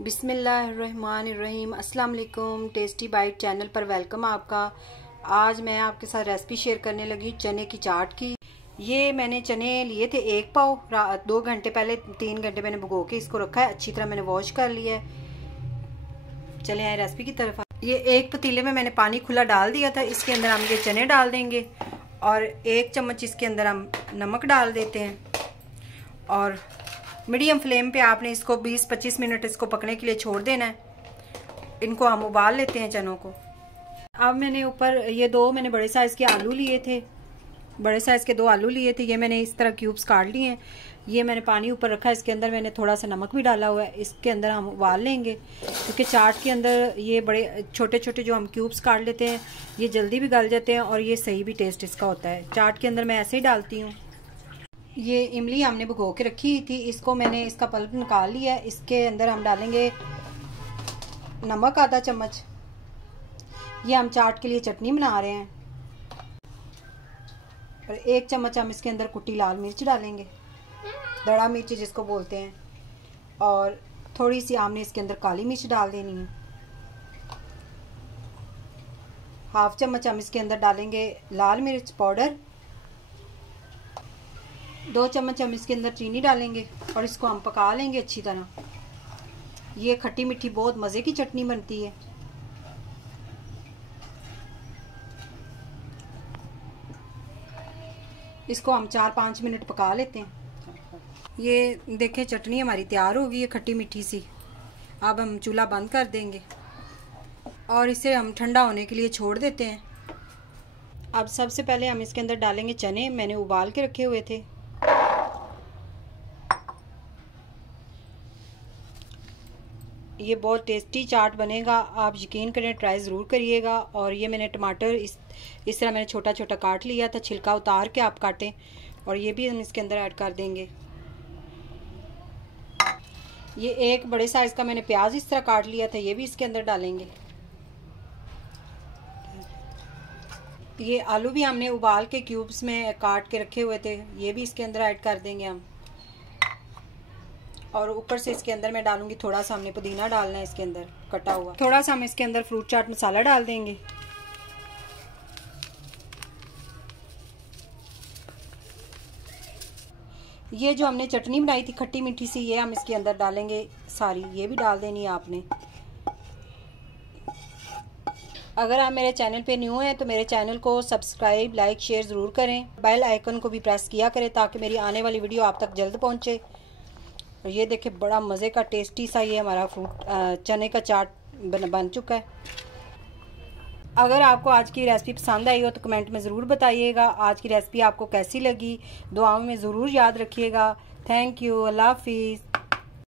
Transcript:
बिस्मिल्लाहिर्रहमानिर्रहीम। अस्सलाम वालेकुम। टेस्टी बाइट चैनल पर वेलकम आपका। आज मैं आपके साथ रेसिपी शेयर करने लगी चने की चाट की। ये मैंने चने लिए थे 1 पाव। 2 घंटे पहले 3 घंटे मैंने भिगो के इसको रखा है। अच्छी तरह मैंने वॉश कर लिया है। चले आए रेसिपी की तरफ। ये एक पतीले में मैंने पानी खुला डाल दिया था। इसके अंदर हम ये चने डाल देंगे और 1 चम्मच इसके अंदर हम नमक डाल देते हैं और मीडियम फ्लेम पे आपने इसको 20-25 मिनट इसको पकने के लिए छोड़ देना है। इनको हम उबाल लेते हैं चनों को। अब मैंने ऊपर ये मैंने बड़े साइज़ के आलू लिए थे। बड़े साइज़ के 2 आलू लिए थे। ये मैंने इस तरह क्यूब्स काट लिए हैं। ये मैंने पानी ऊपर रखा है। इसके अंदर मैंने थोड़ा सा नमक भी डाला हुआ है। इसके अंदर हम उबाल लेंगे क्योंकि चाट के अंदर ये बड़े छोटे छोटे जो हम क्यूब्स काट लेते हैं ये जल्दी भी गल जाते हैं और ये सही भी टेस्ट इसका होता है। चाट के अंदर मैं ऐसे ही डालती हूँ। ये इमली हमने भिगो के रखी थी। इसको मैंने इसका पल्प निकाल लिया है। इसके अंदर हम डालेंगे नमक आधा चम्मच। ये हम चाट के लिए चटनी बना रहे हैं। और 1 चम्मच हम इसके अंदर कुटी लाल मिर्च डालेंगे, दड़ा मिर्च जिसको बोलते हैं। और थोड़ी सी हमने इसके अंदर काली मिर्च डाल देनी है। 1/2 चम्मच हम इसके अंदर डालेंगे लाल मिर्च पाउडर। 2 चम्मच हम इसके अंदर चीनी डालेंगे और इसको हम पका लेंगे अच्छी तरह। ये खट्टी मीठी बहुत मज़े की चटनी बनती है। इसको हम 4-5 मिनट पका लेते हैं। ये देखें चटनी हमारी तैयार हो गई है खट्टी मीठी सी। अब हम चूल्हा बंद कर देंगे और इसे हम ठंडा होने के लिए छोड़ देते हैं। अब सबसे पहले हम इसके अंदर डालेंगे चने। मैंने उबाल के रखे हुए थे। ये बहुत टेस्टी चाट बनेगा, आप यकीन करें, ट्राई ज़रूर करिएगा। और ये मैंने टमाटर इस तरह मैंने छोटा छोटा काट लिया था। छिलका उतार के आप काटें। और ये भी हम इसके अंदर ऐड कर देंगे। ये 1 बड़े साइज़ का मैंने प्याज इस तरह काट लिया था। ये भी इसके अंदर डालेंगे। ये आलू भी हमने उबाल के क्यूब्स में काट के रखे हुए थे। ये भी इसके अंदर ऐड कर देंगे हम। और ऊपर से इसके अंदर मैं डालूंगी थोड़ा सा, हमने पुदीना डालना है इसके अंदर कटा हुआ। थोड़ा सा हम इसके अंदर फ्रूट चाट मसाला डाल देंगे। ये जो हमने चटनी बनाई थी खट्टी मीठी सी, ये हम इसके अंदर डालेंगे सारी। ये भी डाल देनी है आपने। अगर आप मेरे चैनल पे न्यू हैं तो मेरे चैनल को सब्सक्राइब, लाइक, शेयर ज़रूर करें। बेल आइकन को भी प्रेस किया करें ताकि मेरी आने वाली वीडियो आप तक जल्द पहुँचे। और ये देखिए बड़ा मज़े का टेस्टी सा ये हमारा चने का चाट बन चुका है। अगर आपको आज की रेसिपी पसंद आई हो तो कमेंट में ज़रूर बताइएगा। आज की रेसिपी आपको कैसी लगी, दुआओं में ज़रूर याद रखिएगा। Thank you. अल्लाह हाफिज़।